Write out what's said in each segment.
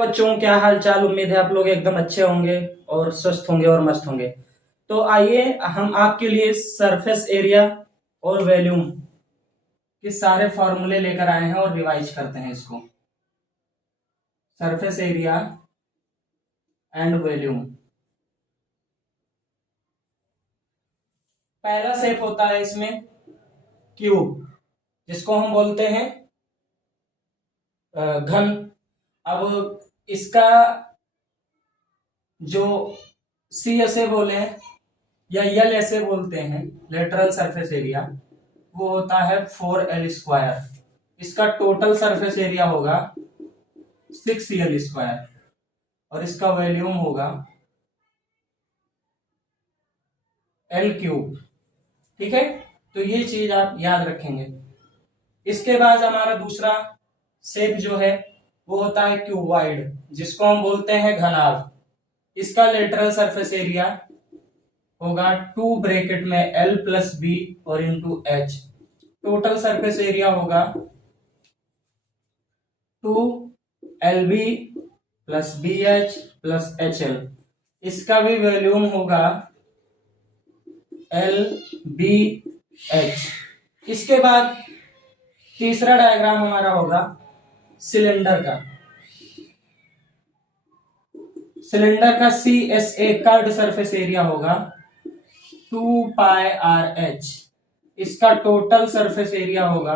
बच्चों, क्या हाल चाल। उम्मीद है आप लोग एकदम अच्छे होंगे और स्वस्थ होंगे और मस्त होंगे। तो आइए हम आपके लिए सरफेस एरिया और वॉल्यूम के सारे फॉर्मूले लेकर आए हैं और रिवाइज करते हैं इसको। Surface area and volume. पहला शेप होता है इसमें क्यूब, जिसको हम बोलते हैं घन। अब इसका जो सी ऐसे बोले या यल ऐसे बोलते हैं, लेटरल सरफेस एरिया, वो होता है 4L²। इसका टोटल सरफेस एरिया होगा 6L²। और इसका वॉल्यूम होगा L3। ठीक है, तो ये चीज आप याद रखेंगे। इसके बाद हमारा दूसरा शेप जो है वो होता है क्यूबॉइड, जिसको हम बोलते हैं घनाभ। इसका लेटरल सरफेस एरिया होगा 2 ब्रैकेट में L+B और into H। Total surface area होगा 2LB + BH + HL। इसका भी वॉल्यूम होगा LBH। इसके बाद तीसरा डायग्राम हमारा होगा सिलेंडर का। सिलेंडर का CSA कर्व्ड सरफेस एरिया होगा 2πRH। इसका टोटल सरफेस एरिया होगा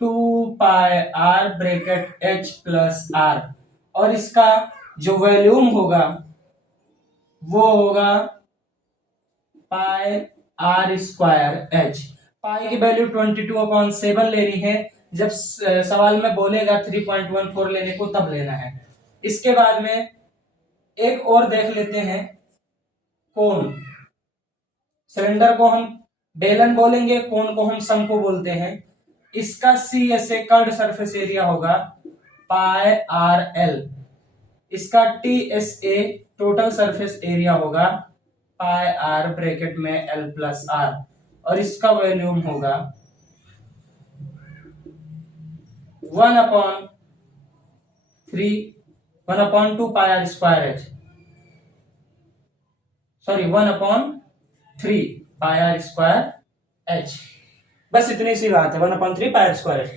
2πR ब्रैकेट H + R। और इसका जो वॉल्यूम होगा वो होगा πR²H। पाई की वैल्यू 22/7 ले रही है। जब सवाल में बोलेगा 3.14 लेने को तब लेना है। इसके बाद में एक और देख लेते हैं, कोन। सिलेंडर को हम बेलन बोलेंगे, कोन को हम शंकु बोलते हैं। इसका CSA कर्व्ड सरफेस एरिया होगा πRL। इसका TSA टोटल सरफेस एरिया होगा πR ब्रैकेट में L+R। और इसका वॉल्यूम होगा 1/2πR²H। Sorry 1/3πR²H। बस इतनी सी बात है, 1/3πR²H।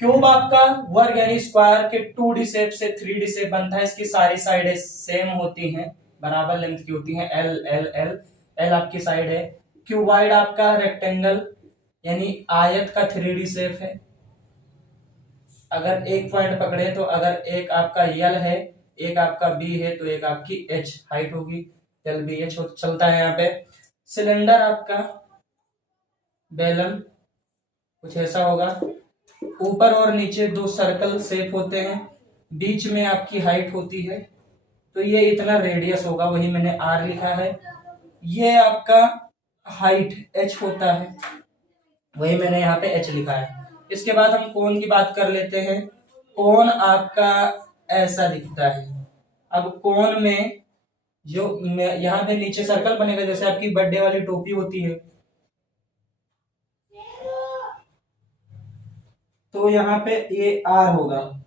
क्यूब आपका वर्ग यानी स्क्वायर के 2D शेप से 3D शेप बनता है। इसकी सारी साइडें सेम होती हैं, बराबर लेंथ की होती हैं। L L L L आपकी साइड है। क्यूबॉइड आपका रेक्टेंगल यानी आयत का 3D शेप है। अगर एक पॉइंट पकड़े तो अगर एक आपका L है, एक आपका B है, तो एक आपकी H हाइट होगी। LBH चलता है यहाँ पे। सिलेंडर आपका बेलन कुछ ऐसा होगा। ऊपर और नीचे 2 सर्कल शेप होते हैं, बीच में आपकी हाइट होती है, तो ये इतना रेडियस होगा, वही मैंने R लिखा है। ये आपका हाइट H होता है, वही मैंने यहाँ पे H लिखा है। इसके बाद हम कोन की बात कर लेते हैं। कोन आपका ऐसा दिखता है। अब कोन में जो यहाँ पे नीचे सर्कल बनेगा, जैसे आपकी बर्थडे वाली टोपी होती है, तो यहाँ पे ये R होगा।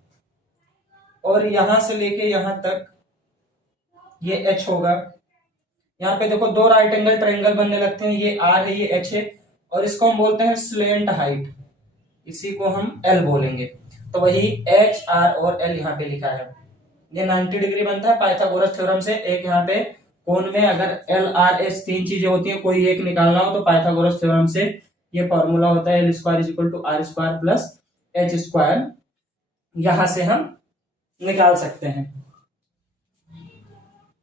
और यहां से लेके यहां तक ये H होगा। यहाँ पे देखो 2 राइट एंगल ट्रायंगल बनने लगते हैं, ये R है, ये H है। और इसको हम बोलते हैं स्लेंट हाइट, इसी को हम L बोलेंगे। तो वही H R और L यहाँ पे लिखा है। ये 90 डिग्री बनता है पाइथागोरस थ्योरम से। एक यहाँ पे कोण में अगर L R S 3 चीजें होती हैं, कोई एक निकालना हो तो पाइथागोरस थ्योरम से ये फॉर्मूला होता है L² = R² + H²। यहां से हम निकाल सकते हैं।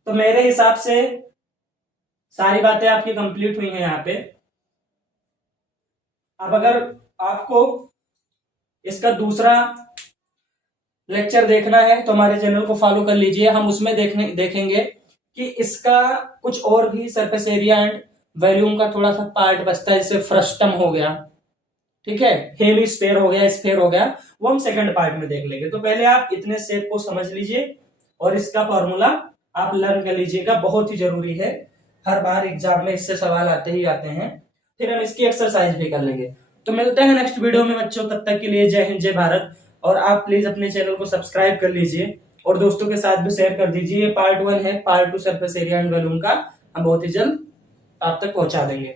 तो मेरे हिसाब से सारी बातें आपकी कंप्लीट हुई हैं यहाँ पे। अब अगर आपको इसका दूसरा लेक्चर देखना है तो हमारे चैनल को फॉलो कर लीजिए। हम उसमें देखेंगे कि इसका कुछ और भी सरफेस एरिया एंड वॉल्यूम का थोड़ा सा पार्ट बचता है, जैसे फ्रस्टम हो गया, ठीक है, हेमिस्फेयर हो गया, स्फेयर हो गया, वो हम सेकंड पार्ट में देख लेंगे। तो पहले आप इतने शेप को समझ लीजिए और इसका फॉर्मूला आप लर्न कर लीजिएगा, बहुत ही जरूरी है। हर बार एग्जाम में इससे सवाल आते ही आते हैं। फिर हम इसकी एक्सरसाइज भी कर लेंगे। तो मिलते हैं नेक्स्ट वीडियो में बच्चों, तब तक के लिए जय हिंद जय भारत। और आप प्लीज अपने चैनल को सब्सक्राइब कर लीजिए और दोस्तों के साथ भी शेयर कर दीजिए। ये पार्ट 1 है, part 2 surface area and volume का हम बहुत ही जल्द आप तक पहुंचा देंगे।